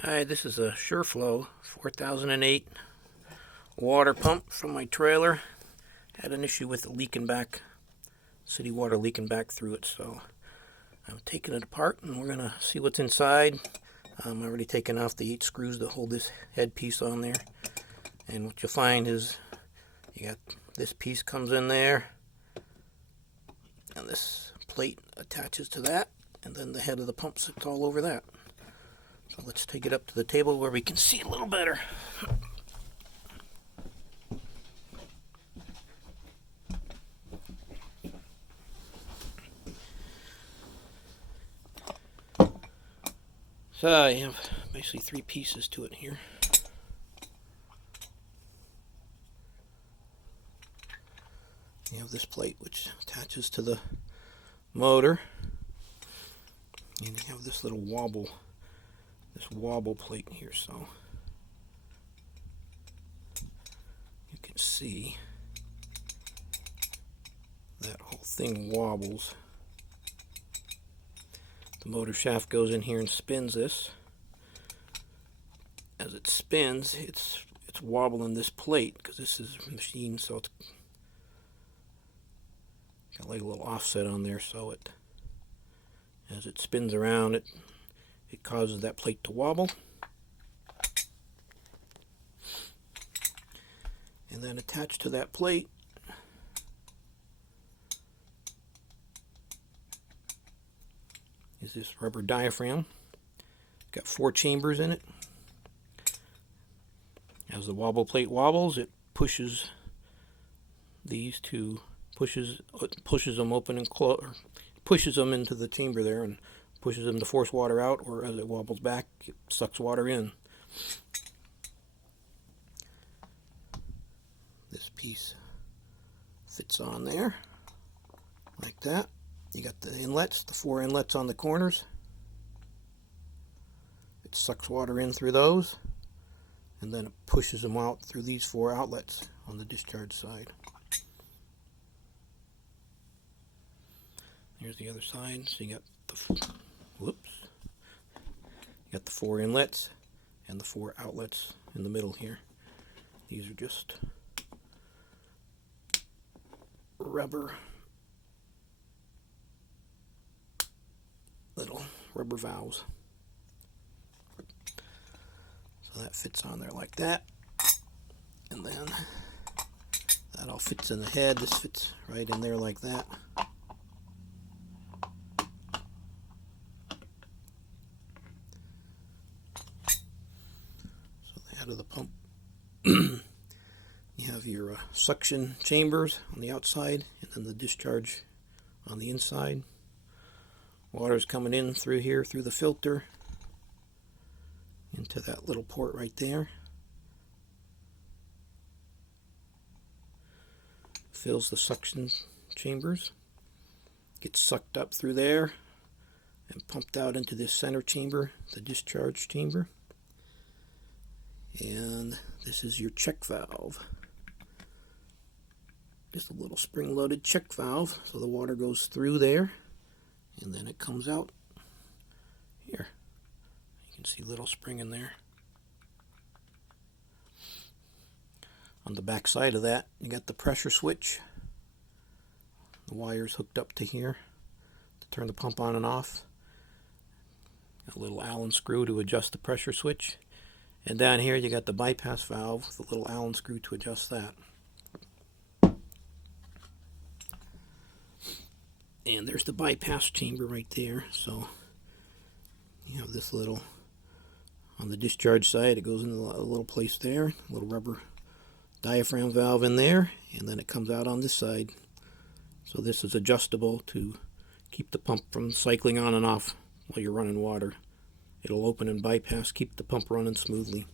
Hi, this is a Shurflo 4008 water pump from my trailer. Had an issue with it leaking back, city water leaking back through it, so I'm taking it apart and we're gonna see what's inside. I've already taken off the 8 screws that hold this headpiece on there, and what you'll find is you got this piece comes in there, and this plate attaches to that, and then the head of the pump sits all over that. So let's take it up to the table where we can see a little better. So you have basically 3 pieces to it here. You have this plate which attaches to the motor, and you have this little wobble plate here, so you can see that whole thing wobbles. The motor shaft goes in here and spins this. As it spins, it's wobbling this plate because this is machined, so it's got like a little offset on there, so it, as it spins around, it causes that plate to wobble. And then attached to that plate is this rubber diaphragm. Got 4 chambers in it. As the wobble plate wobbles, it pushes these two, pushes them open and close, pushes them into the chamber there and pushes them to force water out, or as it wobbles back, it sucks water in. This piece fits on there like that. You got the inlets, the 4 inlets on the corners. It sucks water in through those, and then it pushes them out through these 4 outlets on the discharge side. Here's the other side. So you got the you got the 4 inlets and the 4 outlets in the middle here. These are just little rubber valves. So that fits on there like that, and then that all fits in the head. This fits right in there like that. So the head of the pump, you have your suction chambers on the outside, and then the discharge on the inside. Water's coming in through here, through the filter, into that little port right there. Fills the suction chambers, gets sucked up through there and pumped out into this center chamber, the discharge chamber. And this is your check valve. Just a little spring-loaded check valve, so the water goes through there, and then it comes out here. You can see a little spring in there. On the back side of that, you got the pressure switch. The wire's hooked up to here to turn the pump on and off. A little Allen screw to adjust the pressure switch. And down here you got the bypass valve with a little Allen screw to adjust that. And there's the bypass chamber right there. So you have this little, on the discharge side, it goes into a little place there, a little rubber diaphragm valve in there, and then it comes out on this side. So this is adjustable to keep the pump from cycling on and off while you're running water. It'll open and bypass, keep the pump running smoothly.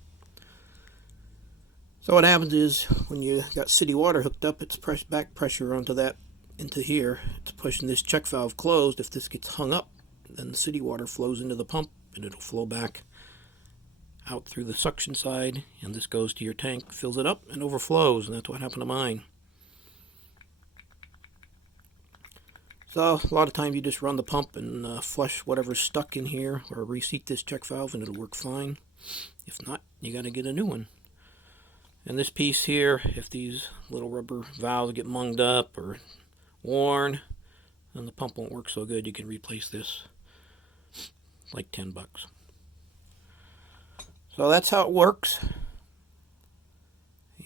So what happens is, when you got city water hooked up, it's back pressure onto that, into here. It's pushing this check valve closed. If this gets hung up, then the city water flows into the pump, and it'll flow back out through the suction side, and this goes to your tank, fills it up, and overflows, and that's what happened to mine. So a lot of times you just run the pump and flush whatever's stuck in here, or reseat this check valve, and it'll work fine. If not, you got to get a new one. And this piece here, if these little rubber valves get munged up or worn, then the pump won't work so good. You can replace this, like $10. So that's how it works,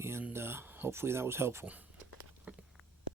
and hopefully that was helpful.